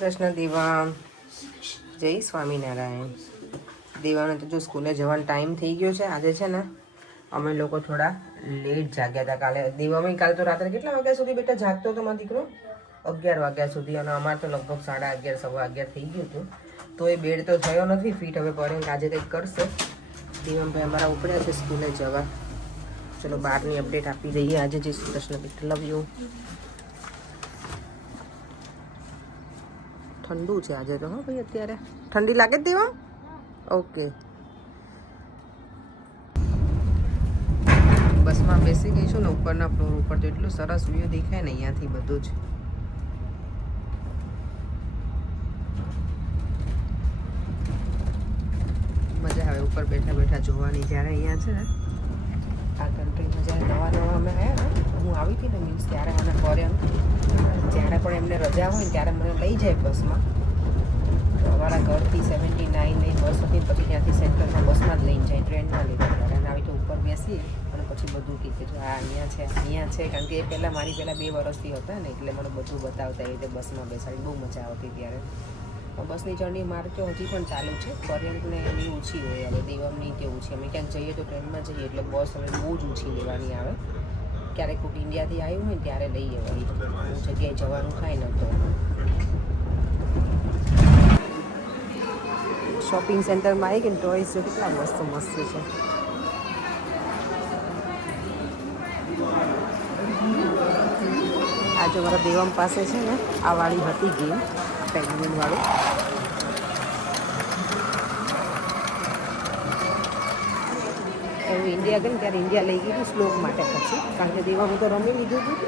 કૃષ્ણ દેવા. જય સ્વામિનારાયણ. દેવાને તો જો સ્કૂલે જવાનો ટાઈમ થઈ ગયો છે. આજે છે ને અમે લોકો થોડા લેટ જાગ્યા હતા કાલે. દેવામાં કાલે તો રાત્રે કેટલા વાગ્યા સુધી બેટા જાગતો હતો મારો દીકરો? 11 વાગ્યા સુધી. અને અમારે તો લગભગ 11:30 સવા 11 થઈ ગયું હતું. તો એ બેડ તો થયો નથી ફીટ. હવે પરેંક આજે કંઈક કરશે. દેવમભાઈ અમારા ઉપડ્યા છે સ્કૂલે જવા. ચલો બહારની અપડેટ આપી દઈએ આજે. જય શ્રી કૃષ્ણ બેટા, લવ યુ. ઠંડુ છે આજે તો. હા ભાઈ, અત્યારે ઠંડી લાગે જ દેવા? ઓકે. બસમાં બેસી ગઈ છું ને ઉપરના ફ્લોર ઉપર. તો એટલું સરસ વ્યૂ દેખાય ને અહીંયાથી બધું જ. મજા આવે ઉપર બેઠા બેઠા જોવાની. જ્યારે અહીંયા છે ને આ કન્ટ્રીમાં જ્યારે નવા અમે આવ્યા ને, હું આવી હતી ને મીન્સ ત્યારે મને ફોરેન જ્યારે પણ એમને રજા હોય ને ત્યારે મને લઈ જાય બસમાં. અમારા ઘરથી 79 ની બસ હતી, પછી ત્યાંથી સેન્ટરમાં બસમાં જ લઈને જાય, ટ્રેનમાં લઈ જાય. ત્યારે આવી તો ઉપર બેસીએ અને પછી બધું કહે કે જો આ અહીંયા છે, અહીંયા છે. કારણ કે એ પહેલાં મારી પહેલાં 2 વર્ષથી હતા ને, એટલે મને બધું બતાવતા એ રીતે બસમાં બેસાડી. બહુ મજા આવતી ત્યારે. બસની જર્ની મારે તો હજી પણ ચાલુ છે. પર્યટને એની ઓછી હોય. હવે દેવમની કેવું છે, અમે ક્યાંક જઈએ તો ટ્રેનમાં જઈએ એટલે બસ હવે બહુ જ ઓછી લેવાની આવે. ક્યારેક કોઈક ઇન્ડિયાથી આવ્યું હોય ને ત્યારે લઈએ વળી. જગ્યાએ જવાનું થાય ને તો. શોપિંગ સેન્ટરમાં આવી કે ટોયસ જો કેટલા મસ્ત મસ્ત છે. આ જો મારા દેવમ પાસે છે ને આ વાળી હતી ગેમ, પેન્ગ્વિન વાળું. એવું ઇન્ડિયા ગઈ ને ત્યારે ઇન્ડિયા લઈ ગઈ હતી શ્લોક માટે પછી. કારણ કે દેવામાં તો રમી લીધું હતું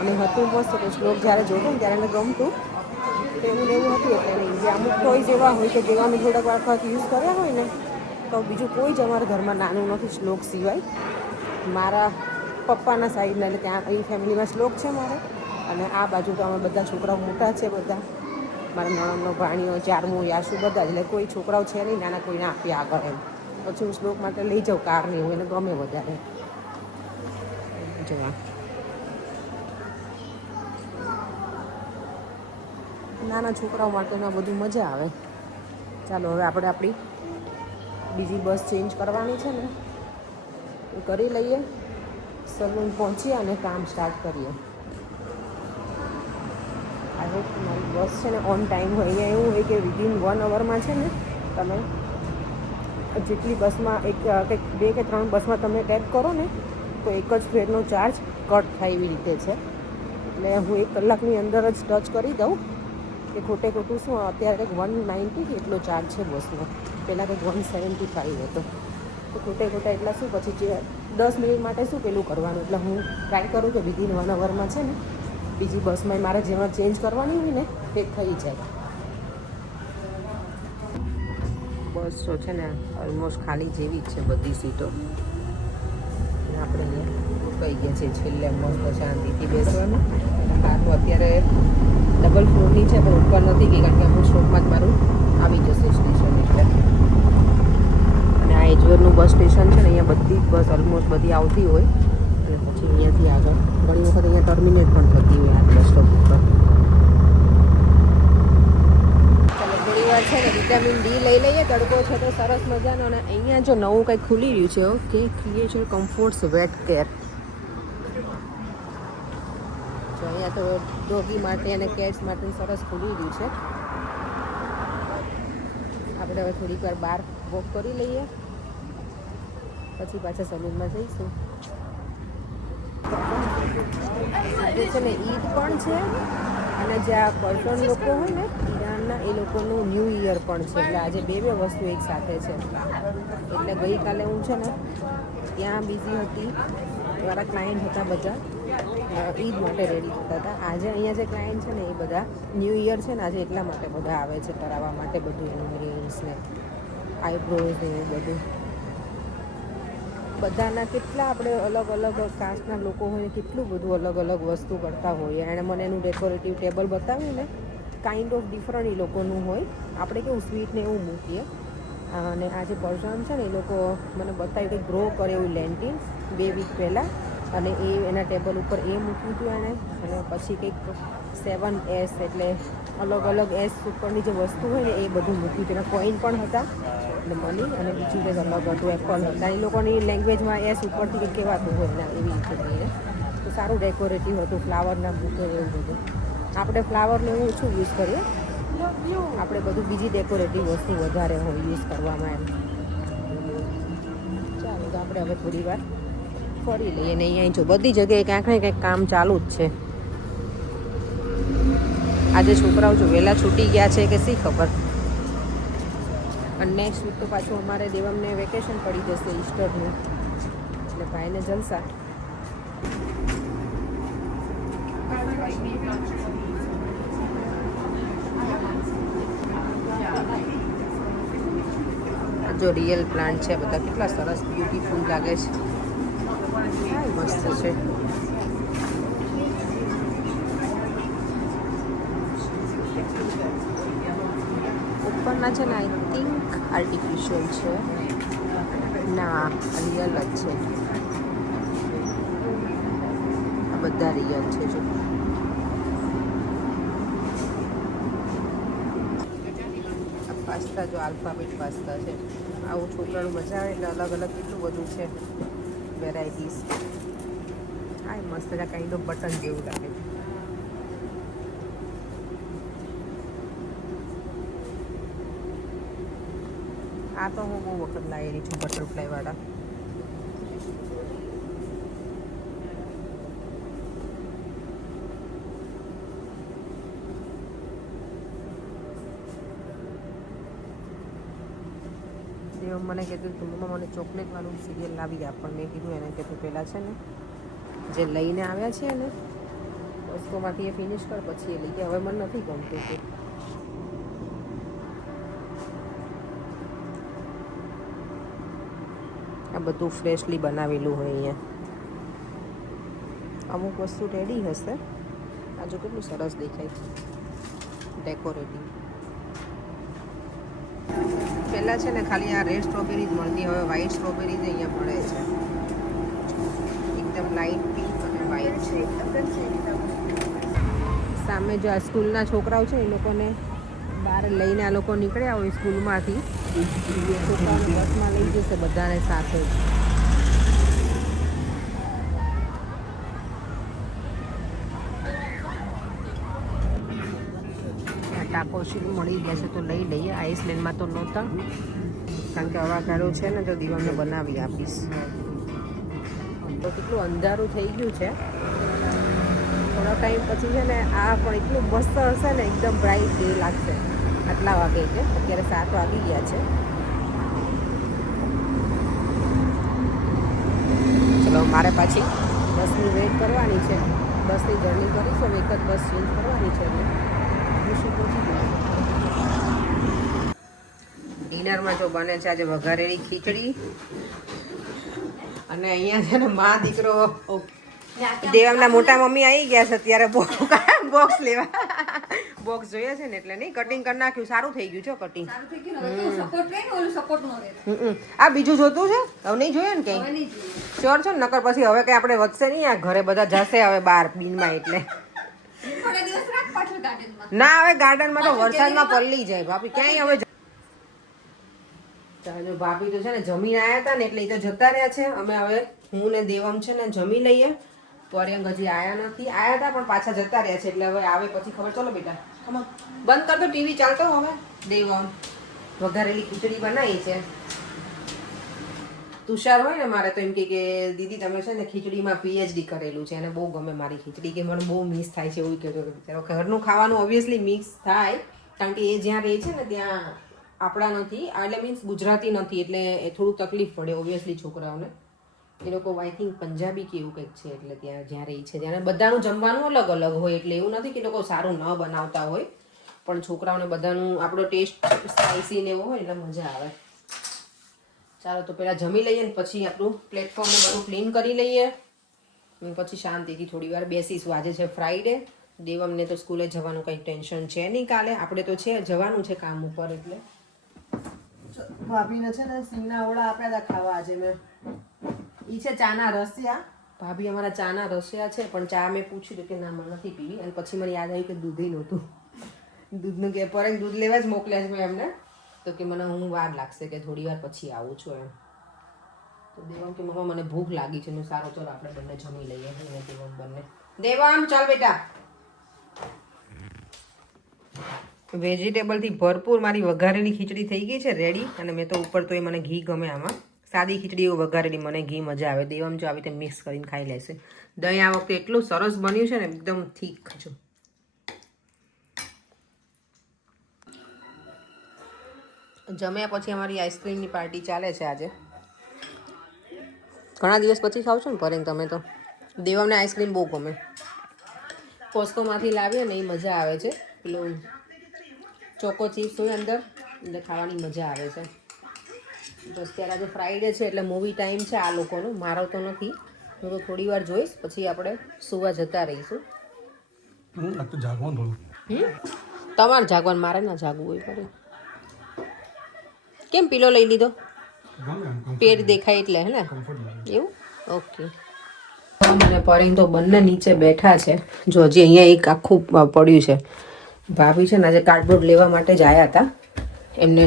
અને હતું મસ્ત. તો શ્લોક જ્યારે જોતો ને ત્યારે એને ગમતું. તો એવું એવું હતું. એટલે એને ઇન્ડિયા અમુક ટોયઝ એવા હોય કે દેવામાં થોડાક વખત યુઝ કર્યા હોય ને તો બીજું કોઈ જ અમારા ઘરમાં નાનું નથી શ્લોક સિવાય. મારા પપ્પાના સાઈડના એટલે ત્યાં એ ફેમિલીમાં શ્લોક છે મારે. અને આ બાજુ તો અમે બધા છોકરાઓ મોટા છે બધા. મારા નણંદનો ભાણીઓ, ચારમું, યાસુ બધા. એટલે કોઈ છોકરાઓ છે નહીં નાના, કોઈને આપીએ આગળ એમ. પછી હું શ્લોક માટે લઈ જાઉં કારની. હું એને ગમે વધારે જવા. નાના છોકરાઓ માટેના બધું મજા આવે. ચાલો હવે આપણે આપણી બીજી બસ ચેન્જ કરવાની છે ને એ કરી લઈએ. સલૂન પહોંચીએ અને કામ સ્ટાર્ટ કરીએ. આઈ હોપ મારી બસ છે ને ઓન ટાઈમ હોય. અહીંયા એવું હોય કે વિધિન 1 અવરમાં છે ને તમે જેટલી બસમાં કંઈક 2 કે 3 બસમાં તમે ટેપ કરો ને તો એક જ ફેરનો ચાર્જ કટ થાય એવી રીતે છે. એટલે હું 1 કલાકની અંદર જ ટચ કરી દઉં કે ખોટે ખોટું શું. અત્યારે કંઈક 190 એટલો ચાર્જ છે બસનો. પહેલાં કંઈક 175 હતો. તો ખોટે ખોટા એટલા શું પછી 10 મિનિટ માટે શું પેલું કરવાનું. એટલે હું ટ્રાય કરું કે વિધિન 1 અવરમાં છે ને બીજી બસમાં મારે જેમાં ચેન્જ કરવાની હોય ને એ થઈ જાય. બસ તો છે ને ઓલમોસ્ટ ખાલી જેવી જ છે બધી સીટો. આપણે અહીંયા રોકાઈ ગયા છે છેલ્લે મસ્ત શાંતિથી બેસવાનું. બહારનું અત્યારે ડબલ ફ્લોરની છે પણ ઉપર નથી ગઈ કારણ કે અમુક સ્ટોપમાં જ મારું આવી જશે સ્ટેશન. એટલે અને આ એજવરનું બસ સ્ટેશન છે ને અહીંયા બધી જ બસ ઓલમોસ્ટ બધી આવતી હોય. અને પછી અહીંયાથી આગળ ઘણી વખત અહીંયા ટર્મિનેટ પણ થતી હોય આ બસ સ્ટોપ ઉપર. ચાલો થોડી વાર છે ને વિટામિન ડી લઈ લઈએ. તડકો છે તો સરસ મજાનો. અને અહીંયા જો નવું કંઈક ખુલી રહ્યું છે okay, creature comforts vet care. તો અહીંયા તો ડોગી માટે અને કેટ્સ માટે સરસ ખુલી રહ્યું છે. આપણે હવે થોડીક વાર બહાર વોક કરી લઈએ પછી પાછા સલૂનમાં જઈશું. આજે છે ને ઈદ પણ છે અને જે આ પર્સન લોકો હોય ને ઈરાનના એ લોકોનું ન્યૂ યર પણ છે. એટલે આજે 2 વસ્તુ એક સાથે છે. એટલે ગઈકાલે હું છે ને ત્યાં બિઝી હતી. મારા ક્લાયન્ટ હતા બધા ઈદ માટે રેડી થતા હતા. આજે અહીંયા જે ક્લાયન્ટ છે ને એ બધા ન્યૂ યર છે ને આજે એટલા માટે બધા આવે છે કરાવવા માટે બધું રિંગ્સ ને આઈબ્રોઝ ને એવું બધું. બધાના કેટલા આપણે અલગ અલગ કાસ્ટના લોકો હોય કેટલું બધું અલગ અલગ વસ્તુ કરતા હોઈએ. એણે મને એનું ડેકોરેટિવ ટેબલ બતાવ્યું ને કાઇન્ડ ઓફ ડિફરન્ટ એ લોકોનું હોય. આપણે કેવું સ્વીટ ને એવું મૂકીએ. અને આ જે પર્સન છે ને એ લોકો મને બતાવ્યું કે ગ્રો કરે એવું લેન્ટિન્સ 2 વીક પહેલાં. અને એ એના ટેબલ ઉપર એ મૂક્યું હતું એણે. અને પછી કંઈક 7S એટલે અલગ અલગ એસ ઉપરની જે વસ્તુ હોય ને એ બધું મૂક્યું તેના કોઈન પણ હતા એટલે મની અને બીજું કંઈક અલગ હતું એપલ હતા એ લોકોની લેંગ્વેજમાં એસ ઉપરથી કંઈક કહેવાતું હોય ને એવી રીતે થઈને તો સારું ડેકોરેટિવ હતું ફ્લાવરના બુકે એવું બધું આપણે ફ્લાવરને એવું ઓછું યુઝ કરીએ આપણે બધું બીજી ડેકોરેટિવ વસ્તુ વધારે હોય યુઝ કરવામાં એમ ચાલો તો આપણે હવે થોડી વાર ફરી લઈએ ને અહીંયા જો બધી જગ્યાએ ક્યાંક ને કંઈક કામ ચાલુ જ છે આજે છોકરાઓ જો વહેલા છૂટી ગયા છે કે શી ખબર અને નેક્સ્ટ વીક તો પાછું અમારે દેવમને વેકેશન પડી જશે ઈસ્ટરનું એટલે ભાઈને જલસા જો રિયલ પ્લાન્ટ છે બધા કેટલા સરસ બ્યુટીફુલ લાગે છે મસ્ત છે ઉપરના છે ને આઈ થિંક આર્ટિફિશિયલ છે ના રિયલ જ છે આ બધા રિયલ છે જો આ પાસ્તા જો આલ્ફાબેટ પાસ્તા છે આવું છોકરાનું મજા આવે એટલે અલગ અલગ કેટલું બધું છે વેરાયટીઝ હા મસ્ત કાઇન્ડ ઓફ બટન જેવું લાગે છે આ તો હું બહુ વખત લાવેલી છું બટરફ્લાય વાળા દેવ મને કીધું તું મમ્મા મને ચોકલેટ વાળું સિરિયલ લાવી આપ પણ મેં કીધું એને કે તું પહેલાં છે ને જે લઈને આવ્યા છે ને વસ્તુમાંથી એ ફિનિશ કર પછી એ લઈ ગયા હવે મને નથી ગમતું કે આ બધું ફ્રેશલી બનાવેલું હોય અહીંયા અમુક વસ્તુ રેડી હશે આજુ કેટલું સરસ દેખાય ડેકોરેટિવ પહેલાં છે ને ખાલી આ રેડ સ્ટ્રોબેરી જ મળતી હવે વ્હાઈટ સ્ટ્રોબેરી જ અહીંયા મળે છે એકદમ લાઇટ પિંક અને વ્હાઈટ છે સામે જો આ સ્કૂલના છોકરાઓ છે એ લોકોને બહાર લઈને આ લોકો નીકળ્યા હોય સ્કૂલમાંથી છોકરાઓને બસમાં લઈ જશે બધાને સાથે જ ટાકો શીટ મળી ગયા છે તો લઈ લઈએ આઈસલેન્ડમાં તો નહોતા કારણ કે અવાગાડો છે ને તો દીવાને બનાવી આપીશ તો કેટલું અંધારું થઈ ગયું છે થોડા ટાઈમ પછી છે ને આ પણ એટલું મસ્ત હશે ને એકદમ બ્રાઇટ ડે લાગશે આટલા વાગે છે અત્યારે 7 વાગી ગયા છે ચલો મારે પાછી બસની વેઇટ કરવાની છે બસની જર્ની કરીશું એક જ બસ ચેન્જ કરવાની છે ડિનરમાં જો બને છે આજે વઘારેલી ખીચડી અને અહીંયા છે ને મા દીકરો દેવમના મોટા મમ્મી આવી ગયા છે અત્યારે બોક્સ લેવા બોક્સ જોઈએ છે ને એટલે નહીં કટિંગ કરી નાખ્યું સારું થઈ ગયું છે કટિંગ આ બીજું જોતું છે હવે નહીં જોયું ને કંઈ શ્યોર છે ને નકર પછી હવે કંઈ આપણે વધશે નહીં આ ઘરે બધા જશે હવે બહાર બીનમાં એટલે ના હવે ગાર્ડનમાં તો વરસાદમાં પલળી જાય ભાભી ક્યાંય હવે જો ભાભી તો છે ને જમીન આવ્યા હતા ને એટલે એ તો જતા રહ્યા છે અમે હવે હું ને દેવમ છે ને જમી લઈએ પર્યંગ હજી આયા નથી આયા હતા પણ પાછા જતા રહ્યા છે એટલે હવે આવે પછી ખબર ચલો બેટા બંધ કર દો ટીવી ચાલતો હવે દેવમ વઘારેલી ખીચડી બનાવી છે તુષાર હોય ને મારે તો એમ કે દીદી તમે છે ને ખીચડીમાં PhD કરેલું છે અને બહુ ગમે મારી ખીચડી કે મને બહુ મિસ થાય છે એવું કહેતો બિચારો ઘરનું ખાવાનું ઓબ્વિયસલી મિક્સ થાય કારણ કે એ જ્યાં રહે છે ને ત્યાં આપણા નથી એટલે મીન્સ ગુજરાતી નથી એટલે એ થોડું તકલીફ પડે ઓબ્વિયસલી છોકરાઓને એ લોકો આઈ થિંક પંજાબી કે એવું કંઈક છે એટલે ત્યાં જ્યાં રહે છે ત્યારે બધાનું જમવાનું અલગ અલગ હોય એટલે એવું નથી કે લોકો સારું ન બનાવતા હોય પણ છોકરાઓને બધાનું આપણો ટેસ્ટ સ્પાઇસી ને એવો હોય એટલે મજા આવે ચાલો તો પહેલાં જમી લઈએ ને પછી આપણું પ્લેટફોર્મને બધું ક્લીન કરી લઈએ પછી શાંતિથી થોડી વાર બેસીશું આજે છે ફ્રાઈડે દેવમને તો સ્કૂલે જવાનું કંઈ ટેન્શન છે નહીં કાલે આપણે તો છે જવાનું છે કામ ઉપર એટલે ભાભીને છે ને સિંગના ઓળા આપ્યા હતા ખાવા આજે મેં એ છે ચાના રસિયા ભાભી અમારા ચાના રસિયા છે, પણ ચા મેં પૂછ્યું હતું કે ના મને નથી પીવી, અને પછી મને યાદ આવ્યું કે દૂધે નહોતું. દૂધનું કે પર દૂધ લેવા જ મોકલ્યા છે મેં એમને, તો કે મને હું વાર લાગશે કે થોડી વાર પછી આવું છું એમ. તો દેવામ કે મમ્મા મને ભૂખ લાગી છે. સારો ચાલો આપણે બંને જમી લઈએ. દેવામ બંને દેવામ ચાલ બેટા. વેજીટેબલથી ભરપૂર મારી વઘારેલી ખીચડી થઈ ગઈ છે રેડી. અને મેં તો ઉપર તો એ મને ઘી ગમે આમાં, સાદી ખીચડી એવું વઘારેલી મને ઘી મજા આવે. દેવામ જો આવી રીતે મિક્સ કરીને ખાઈ લેશે. દહીં આ વખતે એટલું સરસ બન્યું છે ને, એકદમ ઠીક છે. જમ્યા પછી અમારી આઈસ્ક્રીમની પાર્ટી ચાલે છે આજે. ઘણા દિવસ પછી ખાવ છો ને પરેંગ તમે તો. દેવામને આઈસ્ક્રીમ બહુ ગમે, કોસ્કોમાંથી લાવીએ ને એ મજા આવે છે. પેલું ચોકો ચિપ્સ હોય અંદર, એટલે ખાવાની મજા આવે છે. બસ ત્યારે આજે ફ્રાઈડે છે એટલે મૂવી ટાઈમ છે આ લોકોનો, મારો તો નથી. હું તો થોડી વાર જોઈશ, પછી આપણે સુવા જતા રહીશું. તમારે જાગવાનું, મારે ના જાગવું હોય પડે. કેમ પીલો લઈ લીધો? પેટ દેખાય એટલે હે ને એવું? ઓકે. અને પરેંગ તો બંને નીચે બેઠા છે. જો હજી અહીંયા એક આખું પડ્યું છે. ભાભી છે ને આજે કાર્ડબોર્ડ લેવા માટે જ આવ્યા હતા. એમને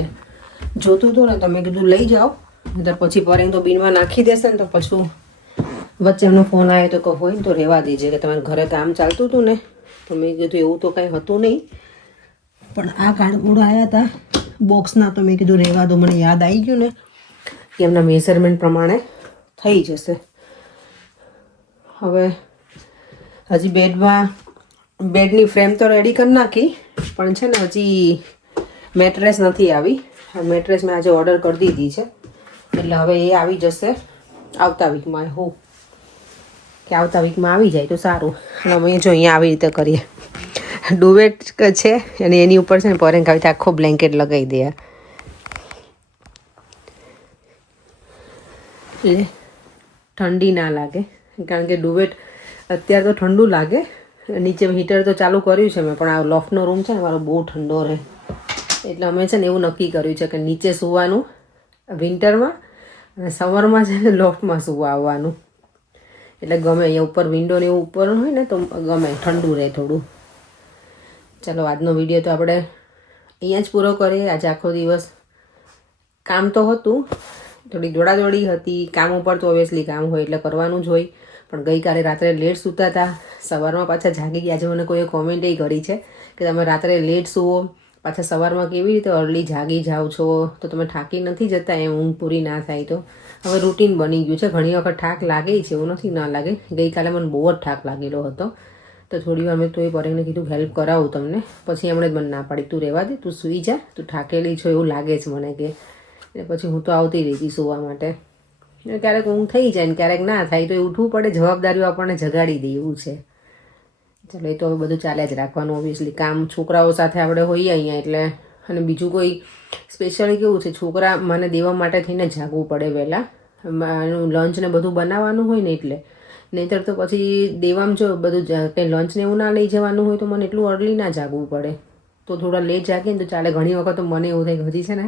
જોતું હતું ને, તમે કીધું લઈ જાઓ, નહીતર પછી પરેંગ તો બીનમાં નાખી દેશે ને. તો પછી વચ્ચે એમનો ફોન આવ્યો તો કહો ને તો રહેવા દીજે, કે તમારે ઘરે કામ ચાલતું હતું ને. તો મેં કીધું એવું તો કંઈ હતું નહીં, પણ આ કાર્ડબોર્ડ આવ્યા હતા બોક્સના, તો મેં કીધું રહેવા દો. મને યાદ આવી ગયું ને કે એમના મેઝરમેન્ટ પ્રમાણે થઈ જશે. હવે હજી બેડની ફ્રેમ તો રેડી કરી નાખી, પણ છે ને હજી મેટ્રેસ નથી આવી. મેટ્રેસ મેં આજે ઓર્ડર કરી દીધી છે, એટલે હવે એ આવી જશે આવતા વીકમાં. આઈ હોપ કે આવતા વીકમાં આવી જાય તો સારું. અને અમે જો અહીંયા આવી રીતે કરીએ, ડુવેટ છે અને એની ઉપર છે ને પરેંગ આવી રીતે આખો બ્લેન્કેટ લગાવી દે, એટલે ઠંડી ના લાગે. કારણ કે ડુવેટ અત્યારે તો ઠંડુ લાગે. નીચે હીટર તો ચાલુ કર્યું છે મેં, પણ આ લોફ્ટનો રૂમ છે ને મારો બહુ ઠંડો રહે, એટલે અમે છે ને એવું નક્કી કર્યું છે કે નીચે સૂવાનું વિન્ટરમાં, અને સમરમાં છે ને લોફ્ટમાં સૂવા આવવાનું. એટલે ગમે અહીંયા ઉપર વિન્ડોને એવું ઉપર હોય ને તો ગમે, ઠંડુ રહે થોડું. ચાલો આજનો વિડીયો તો આપણે અહીંયા જ પૂરો કરીએ. આજે આખો દિવસ કામ તો હતું, થોડી દોડાદોડી હતી. કામ ઉપર તો ઓબ્વિયસલી કામ હોય એટલે કરવાનું જ હોય, પણ ગઈકાલે રાત્રે લેટ સૂતા હતા, સવારમાં પાછા જાગી ગયા. આજે મને કોઈએ કોમેન્ટ એ કરી છે કે તમે રાત્રે લેટ સૂવો, પાછા સવારમાં કેવી રીતે અર્લી જાગી જાઓ છો, તો તમે થાકી નથી જતા એમ ઊંઘ પૂરી ના થાય તો? હવે રૂટીન બની ગયું છે. ઘણી વખત થાક લાગે છે, એવું નથી ના લાગે. ગઈકાલે મને બહુ જ થાક લાગેલો હતો, તો થોડી વાર મેં તો એ પરેંગને કીધું હેલ્પ કરાવું તમને. પછી એમણે જ મને ના પાડી, તું રહેવા દે, તું સૂઈ જા, તું થાકેલી છો એવું લાગે છે મને કે. એટલે પછી હું તો આવતી રહી હતી સૂવા માટે. ક્યારેક ઊંઘ થઈ જાય ને ક્યારેક ના થાય, તો એ ઉઠવું પડે. જવાબદારીઓ આપણને જગાડી દે એવું છે. ચાલો એ તો હવે બધું ચાલ્યા જ રાખવાનું. ઓબ્વિયસલી કામ છોકરાઓ સાથે આપણે હોઈએ અહીંયા એટલે. અને બીજું કોઈ સ્પેશિયલી કેવું છે, છોકરા મને દેવા માટે થઈને જાગવું પડે વહેલા. એનું લંચ ને બધું બનાવવાનું હોય ને એટલે. નહીંતર તો પછી દેવામાં જો બધું કંઈ લંચ ને એવું ના લઈ જવાનું હોય તો મને એટલું અર્લી ના જાગવું પડે. તો થોડા લેટ જાગે ને તો ચાલે. ઘણી વખત તો મને એવું થાય કે હજી છે ને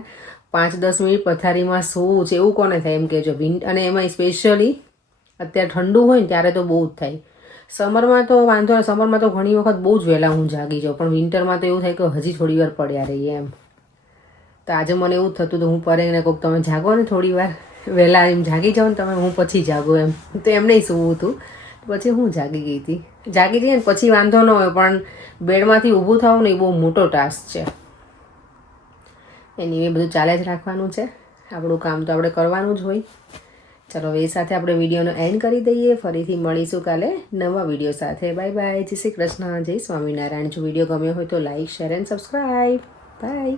5-10 મિનિટ પથારીમાં સૂવું છે એવું કોને થાય એમ કહેજો. અને એમાં સ્પેશિયલી અત્યારે ઠંડુ હોય ને ત્યારે તો બહુ જ થાય. સમરમાં તો વાંધો નહીં, સમરમાં તો ઘણી વખત બહુ જ વહેલા હું જાગી જાઉં, પણ વિન્ટરમાં તો એવું થાય કે હજી થોડી વાર પડ્યા રહીએ એમ. તો આજે મને એવું જ થતું હતું, હું પરેંગને કહું તમે જાગો ને થોડી વાર વહેલા, એમ જાગી જાઉં ને તમે, હું પછી જાગું એમ. તો એમને સૂવું હતું, પછી હું જાગી ગઈ હતી. જાગી જઈએ ને પછી વાંધો ન હોય, પણ બેડમાંથી ઊભું થવું ને એ બહુ મોટો ટાસ્ક છે. એની એ બધું ચાલે જ રાખવાનું છે. આપણું કામ તો આપણે કરવાનું જ હોય. ચલો એ સાથે આપણે વિડીયોનો એન્ડ કરી દઈએ. ફરીથી મળીશું કાલે નવા વિડીયો સાથે. Bye bye. જય શ્રી કૃષ્ણ, જય સ્વામિનારાયણ. જો વિડીયો ગમ્યો હોય તો like, share and subscribe. By.